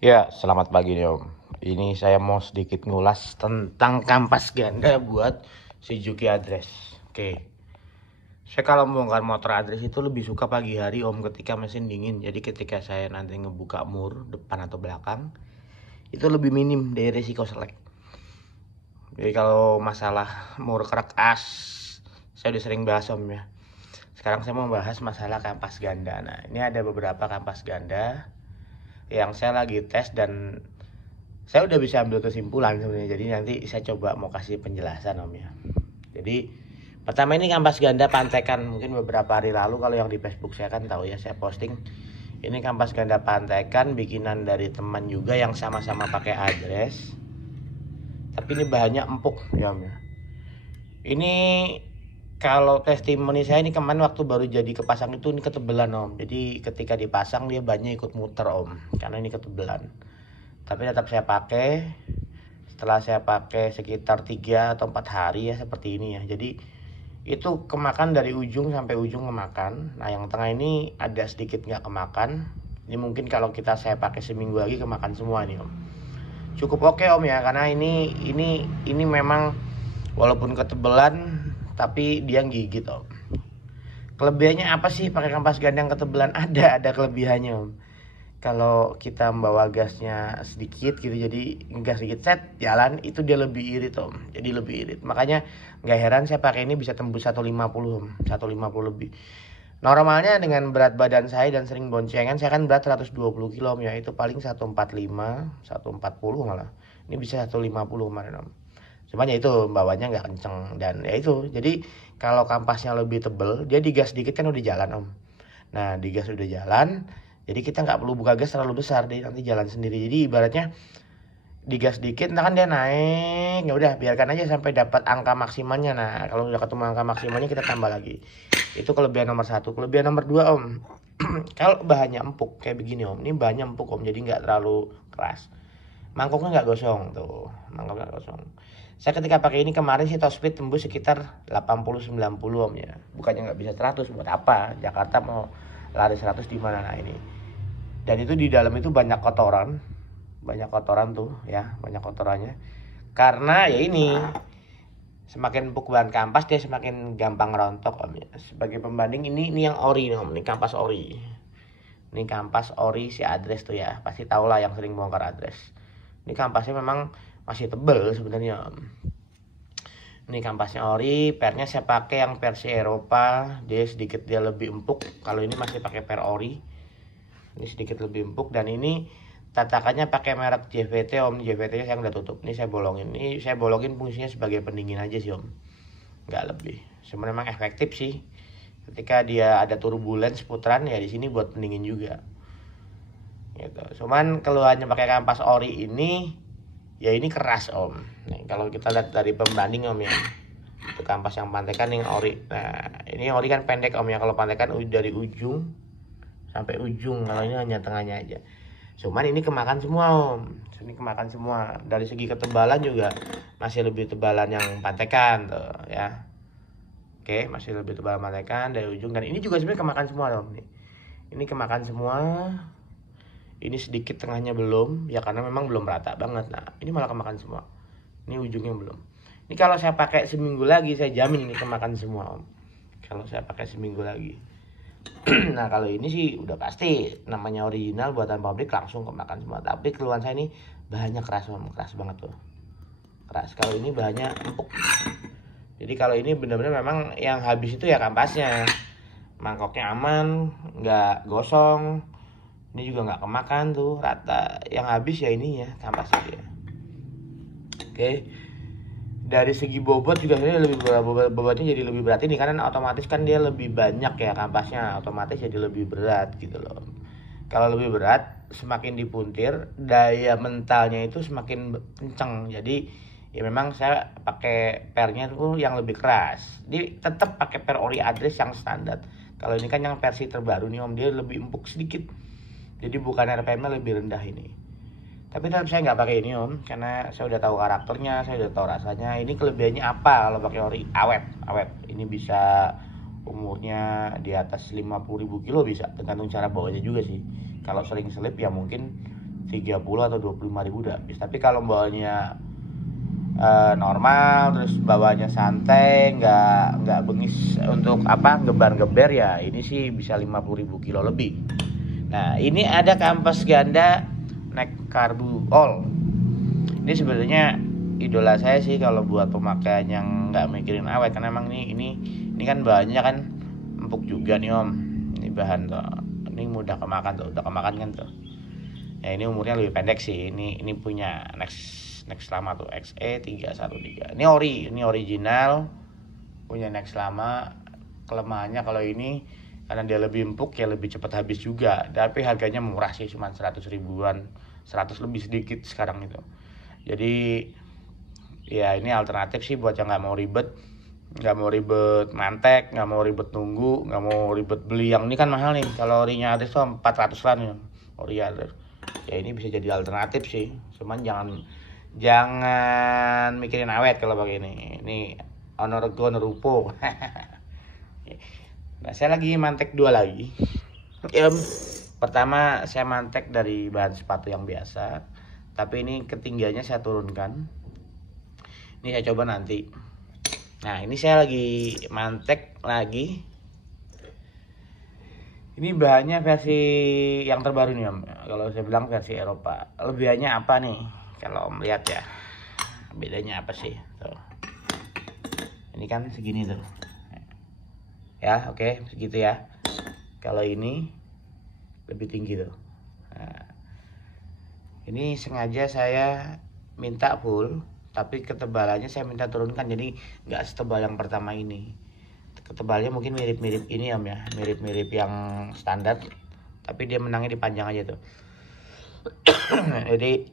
Ya, selamat pagi nih Om. Ini saya mau sedikit ngulas tentang kampas ganda buat Suzuki Address. Oke, saya kalau membongkar motor Address itu lebih suka pagi hari Om, ketika mesin dingin. Jadi ketika saya nanti ngebuka mur depan atau belakang, itu lebih minim dari risiko selek. Jadi kalau masalah mur keras, saya udah sering bahas Om ya. Sekarang saya mau bahas masalah kampas ganda. Nah, ini ada beberapa kampas ganda yang saya lagi tes dan saya udah bisa ambil kesimpulan sebenarnya. Jadi nanti saya coba mau kasih penjelasan Om ya. Jadi pertama ini kampas ganda Pantekan, mungkin beberapa hari lalu kalau yang di Facebook saya kan tahu ya, saya posting ini kampas ganda Pantekan bikinan dari teman juga yang sama-sama pakai Address. Tapi ini bahannya empuk ya Om ya. Ini kalau testimoni saya ini kemarin waktu baru jadi kepasang itu ini ketebelan Om. Jadi ketika dipasang dia banyak ikut muter Om, karena ini ketebelan. Tapi tetap saya pakai. Setelah saya pakai sekitar 3 atau 4 hari ya seperti ini ya. Jadi itu kemakan dari ujung sampai ujung kemakan. Nah yang tengah ini ada sedikit nggak kemakan. Ini mungkin kalau saya pakai seminggu lagi kemakan semua nih Om. Cukup oke Om ya, karena ini memang walaupun ketebelan tapi dia gigit Om. Kelebihannya apa sih pakai kampas ganda yang ketebelan? Ada kelebihannya Om. Kalau kita membawa gasnya sedikit gitu, jadi gas sedikit set jalan, itu dia lebih irit Om. Jadi lebih irit. Makanya nggak heran saya pakai ini bisa tembus 150 Om, 150 lebih. Normalnya dengan berat badan saya dan sering boncengan, saya kan berat 120 kilo Om ya, itu paling 145, 140 malah. Ini bisa 150 kemarin Om. Cuman ya itu bawanya nggak kenceng dan ya itu. Jadi kalau kampasnya lebih tebel, dia digas dikit kan udah jalan Om. Nah digas udah jalan, jadi kita nggak perlu buka gas terlalu besar, deh nanti jalan sendiri. Jadi ibaratnya digas dikit, nah kan dia naik, ya udah biarkan aja sampai dapat angka maksimalnya. Nah kalau udah ketemu angka maksimalnya kita tambah lagi. Itu kelebihan nomor 1. Kelebihan nomor 2 Om, kalau bahannya empuk kayak begini Om, ini bahannya empuk Om, jadi nggak terlalu keras. Mangkoknya nggak gosong tuh, mangkoknya nggak gosong. Saya ketika pakai ini kemarin sih top speed tembus sekitar 80-90 Om ya. Bukannya nggak bisa 100, buat apa? Jakarta mau lari 100 di mana nah ini. Dan itu di dalam itu banyak kotoran tuh ya, banyak kotorannya. Karena ya ini semakin empuk bahan kampas dia semakin gampang rontok Om ya. Sebagai pembanding ini yang ori Om, ini kampas ori. Ini kampas ori si Address tuh ya, pasti tau lah yang sering bongkar Address. Ini kampasnya memang masih tebel sebenarnya Om. Ini kampasnya ori, pernya saya pakai yang versi Eropa, dia sedikit dia lebih empuk. Kalau ini masih pakai per ori. Ini sedikit lebih empuk dan ini tatakannya pakai merek JVT Om. JVT-nya saya udah tutup. Ini saya bolongin. Ini saya bolongin fungsinya sebagai pendingin aja sih Om. Nggak lebih. Sebenarnya memang efektif sih. Ketika dia ada turbulence putaran ya di sini buat pendingin juga. Gitu. Cuman keluhannya pakai kampas ori ini ya ini keras Om. Nih, kalau kita lihat dari pembanding Om ya. Itu kampas yang Pantekan yang ori. Nah, ini ori kan pendek Om ya. Kalau Pantekan dari ujung sampai ujung, kalau ini hanya tengahnya aja. Cuman ini kemakan semua Om. Ini kemakan semua. Dari segi ketebalan juga masih lebih tebalan yang Pantekan tuh ya. Oke, masih lebih tebal Pantekan dari ujung, dan ini juga sebenarnya kemakan semua Om. Ini kemakan semua. Ini sedikit tengahnya belum, ya karena memang belum rata banget. Nah, ini malah kemakan semua. Ini ujungnya belum. Ini kalau saya pakai seminggu lagi saya jamin ini kemakan semua Om. Kalau saya pakai seminggu lagi. Nah kalau ini sih udah pasti namanya original buatan pabrik langsung kemakan semua. Tapi keluhan saya ini bahannya keras Om, keras banget tuh. Keras. Kalau ini bahannya empuk. Jadi kalau ini benar-benar memang yang habis itu ya kampasnya. Mangkoknya aman, nggak gosong. Ini juga nggak kemakan tuh, rata. Yang habis ya ininya, kampasnya dia. Oke. Dari segi bobot juga sebenarnya lebih bobotnya jadi lebih berat ini karena otomatis kan dia lebih banyak ya kampasnya, otomatis jadi lebih berat gitu loh. Kalau lebih berat semakin dipuntir daya mentalnya itu semakin kenceng. Jadi ya memang saya pakai pernya tuh yang lebih keras. Jadi tetap pakai per ori Address yang standar. Kalau ini kan yang versi terbaru nih Om, dia lebih empuk sedikit. Jadi bukan RPM-nya lebih rendah ini. Tapi tetap saya nggak pakai ini Om, karena saya udah tahu karakternya, saya udah tahu rasanya. Ini kelebihannya apa kalau pakai ori? Awet. Ini bisa umurnya di atas 50.000 kilo bisa, tergantung cara bawanya juga sih. Kalau sering selip ya mungkin 30 atau 25.000 udah habis. Tapi kalau bawanya normal, terus bawanya santai, nggak bengis untuk gebar-geber, ya ini sih bisa 50.000 kilo lebih. Nah ini ada kampas ganda Neck Carbu All. Ini sebenarnya idola saya sih kalau buat pemakaian yang nggak mikirin awet, karena emang ini kan bahannya kan empuk juga nih om. Ini bahan tuh, ini mudah kemakan tuh, udah kemakan kan tuh. Ya ini umurnya lebih pendek sih. Ini punya Next lama tuh XE313. Ini original, punya Next lama. Kelemahannya kalau ini karena dia lebih empuk ya lebih cepat habis juga. Tapi harganya murah sih, cuma 100 ribuan, 100 lebih sedikit sekarang itu. Jadi ya ini alternatif sih buat yang nggak mau ribet mantek, nggak mau ribet nunggu, nggak mau ribet beli yang ini kan mahal nih. Kalau orinya Adres tuh 400-an ya, ori Adres. Ya ini bisa jadi alternatif sih, cuman jangan mikirin awet kalau pakai ini honor rupo. Nah saya lagi mantek 2 lagi ya. Pertama saya mantek dari bahan sepatu yang biasa, tapi ini ketinggiannya saya turunkan. Ini saya coba nanti. Nah ini saya lagi mantek lagi. Ini bahannya versi yang terbaru nih om. Kalau saya bilang versi Eropa. Lebihannya apa nih? Kalau om lihat ya, bedanya apa sih? Tuh. Ini kan segini tuh. Ya oke, segitu ya. Kalau ini lebih tinggi tuh. Nah, ini sengaja saya minta full, tapi ketebalannya saya minta turunkan, jadi nggak setebal yang pertama ini. Ketebalnya mungkin mirip-mirip ini om ya, mirip-mirip yang standar, tapi dia menangnya di panjang aja tuh. Jadi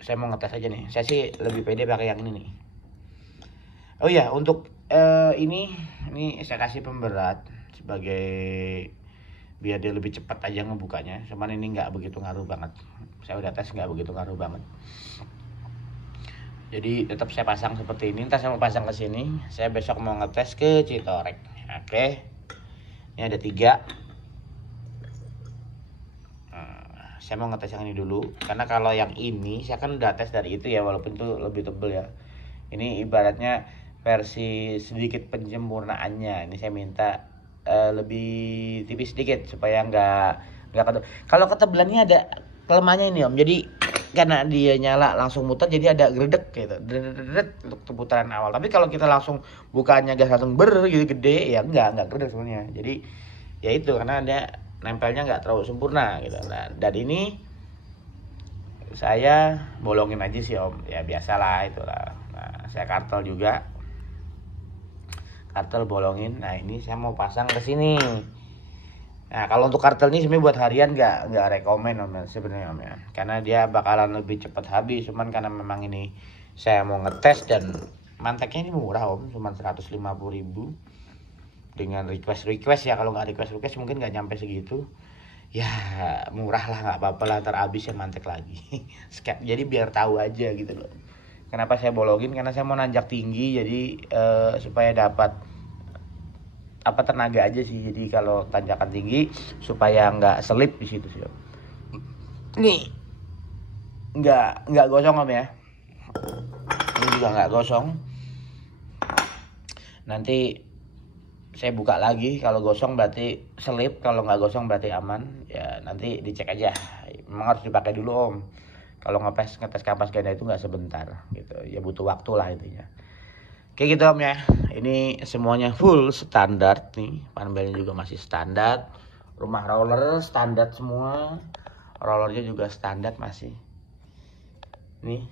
saya mau ngetes aja nih. Saya sih lebih pede pakai yang ini nih. Oh ya, untuk ini saya kasih pemberat sebagai biar dia lebih cepat aja ngebukanya. Cuman ini nggak begitu ngaruh banget. Saya udah tes nggak begitu ngaruh banget. Jadi tetap saya pasang seperti ini. Ntar saya mau pasang ke sini. Saya besok mau ngetes ke Citorek. Oke. Ini ada 3. Nah, saya mau ngetes yang ini dulu. Karena kalau yang ini saya kan udah tes dari itu ya, walaupun itu lebih tebel ya. Ini ibaratnya versi sedikit penyempurnaannya. Ini saya minta lebih tipis sedikit supaya nggak kalau ketebelannya ada kelemahannya ini om. Jadi karena dia nyala langsung muter, jadi ada gredek gitu, untuk putaran awal. Tapi kalau kita langsung bukanya gas langsung gitu gede, ya enggak gredek sebenarnya. Jadi ya itu karena dia nempelnya nggak terlalu sempurna gitu. Nah, dan ini saya bolongin aja sih om, ya biasalah itulah. Nah, saya kartel juga, kartel bolongin. Nah ini saya mau pasang ke sini. Nah kalau untuk kartel ini sebenarnya buat harian nggak rekomen om sebenarnya om ya, karena dia bakalan lebih cepat habis. Cuman karena memang ini saya mau ngetes dan manteknya ini murah om, cuma 150.000 dengan request ya. Kalau nggak request mungkin nggak nyampe segitu ya. Murah lah, nggak apa-apa lah, ntar habis ya mantek lagi. Jadi biar tahu aja gitu loh. Kenapa saya bolongin, karena saya mau nanjak tinggi, jadi supaya dapat tenaga aja sih. Jadi kalau tanjakan tinggi supaya nggak selip di situ sih. Nih nggak gosong om ya. Ini juga nggak gosong. Nanti saya buka lagi, kalau gosong berarti selip, kalau nggak gosong berarti aman. Ya nanti dicek aja. Memang harus dipakai dulu om. Kalau ngetes kampas ganda itu nggak sebentar gitu. Ya butuh waktu lah intinya. Kayak gitu om ya. Ini semuanya full standar nih. Panelnya juga masih standar. Rumah roller standar semua. Rollernya juga standar masih. Nih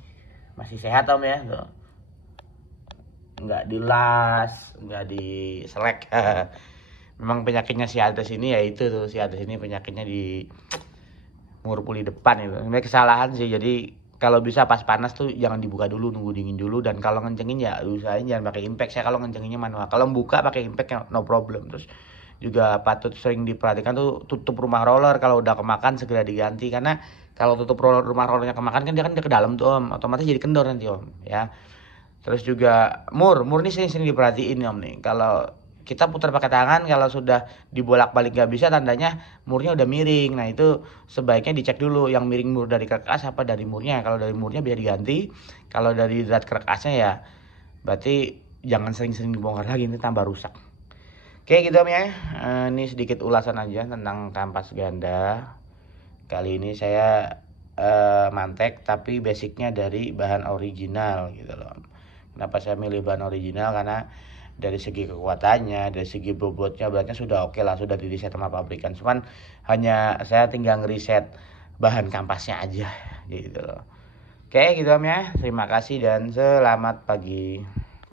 masih sehat om ya. Tuh. Nggak dilas, nggak diselek. Memang penyakitnya si Adres ini ya itu tuh. Si Adres ini penyakitnya di ngurpuli depan itu. Ini kesalahan sih. Jadi kalau bisa pas panas tuh jangan dibuka dulu, nunggu dingin dulu. Dan kalau ngencengin ya usahain jangan pakai impact. Saya kalau ngencenginnya manual. Kalau buka pakai impact no problem. Terus juga patut sering diperhatikan tuh tutup rumah roller kalau udah kemakan segera diganti. Karena kalau tutup rumah rollernya kemakan kan dia ke dalam tuh om. Otomatis jadi kendor nanti om ya. Terus juga mur ini sering diperhatiin om nih. Kalau kita putar pakai tangan, kalau sudah dibolak-balik nggak bisa, tandanya murnya udah miring. Nah itu sebaiknya dicek dulu yang miring mur dari kerek as apa dari murnya. Kalau dari murnya biar diganti, kalau dari zat kerek asnya ya berarti jangan sering-sering dibongkar lagi, ini tambah rusak. Oke gitu Om ya. Ini sedikit ulasan aja tentang kampas ganda. Kali ini saya mantek tapi basicnya dari bahan original gitu loh. Kenapa saya milih bahan original? Karena dari segi kekuatannya, dari segi bobotnya beratnya sudah oke lah, sudah di riset sama pabrikan. Cuman hanya saya tinggal ngeriset bahan kampasnya aja gitu loh. Oke gitu Om ya. Terima kasih dan selamat pagi.